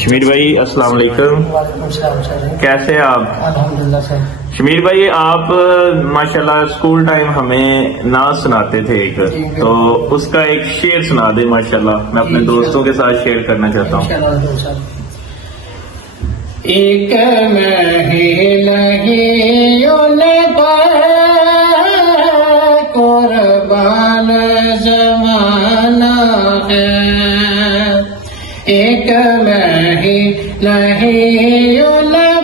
شمیر بھائی السلام علیکم، وعلیکم السلام سر۔ کیسے ہیں آپ؟ الحمدللہ سر۔ شمیر بھائی آپ ماشاءاللہ اسکول ٹائم ہمیں نعت سناتے تھے ایک، تو اس کا ایک شعر سنا دیں ماشاءاللہ، میں اپنے دوستوں کے ساتھ شیئر کرنا چاہتا ہوں۔ انشاءاللہ سر۔ ایک مہینہ پر قربان زمانہ ہے، ایک مہینہ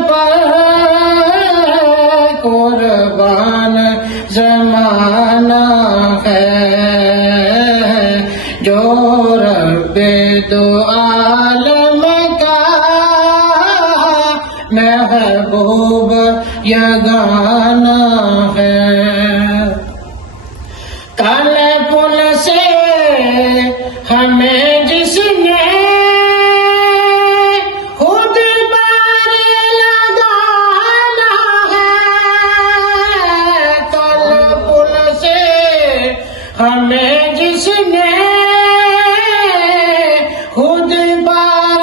پر قربان زمانہ ہے، جو رب دو عالم کا محبوب یگانہ ہے۔ کل پل سے ہمیں جس نے خود بار لگانا ہے، کل پل سے ہمیں جس نے خود بار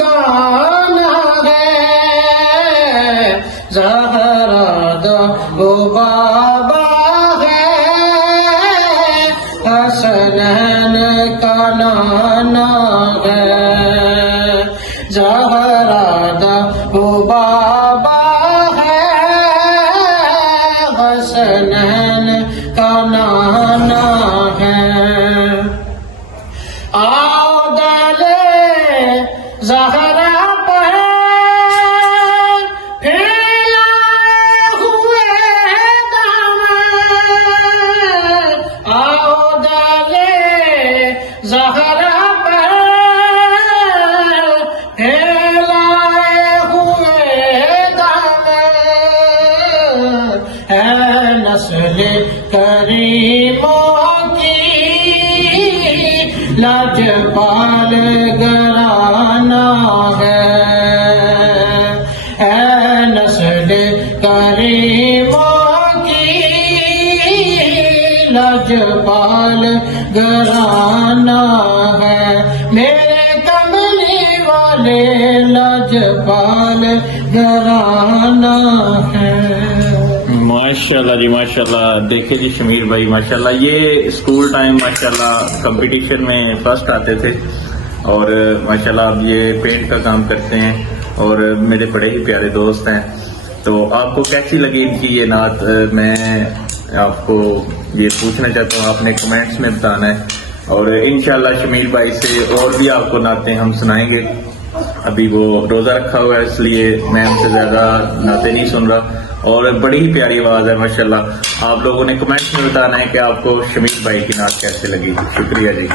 لگانا ہے، زہرا دو بابا ہے، حسنین کا نانا ہے، زہرا دو بابا ہے، حسنین کا نانا ہے۔ آؤ دلے زہرا پر پھیلائے ہوئے دامن، آؤ دلے زہرا پر پھیلائے ہوئے دامن، ہے نسل کریموں کی لاجپال گھرانہ ہے، اے نسل کریموں کی لاجپال گھرانہ ہے، میرے کملی والے لاجپال گھرانہ ہے۔ ماشاءاللہ جی ماشاءاللہ، دیکھیں جی شمیر بھائی ماشاءاللہ یہ اسکول ٹائم ماشاءاللہ کمپٹیشن میں فرسٹ آتے تھے، اور ماشاءاللہ اب یہ پینٹ کا کام کرتے ہیں اور میرے بڑے ہی پیارے دوست ہیں۔ تو آپ کو کیسی لگی ان کی یہ نعت، میں آپ کو یہ پوچھنا چاہتا ہوں، آپ نے کمنٹس میں بتانا ہے، اور انشاءاللہ شمیر بھائی سے اور بھی آپ کو نعتیں ہم سنائیں گے۔ ابھی وہ روزہ رکھا ہوا ہے اس لیے میں ان سے زیادہ نعتیں نہیں سن رہا، اور بڑی ہی پیاری آواز ہے ماشاءاللہ۔ آپ لوگوں نے کمنٹس میں بتانا ہے کہ آپ کو شمیر بھائی کی نعت کیسے لگی۔ شکریہ جی۔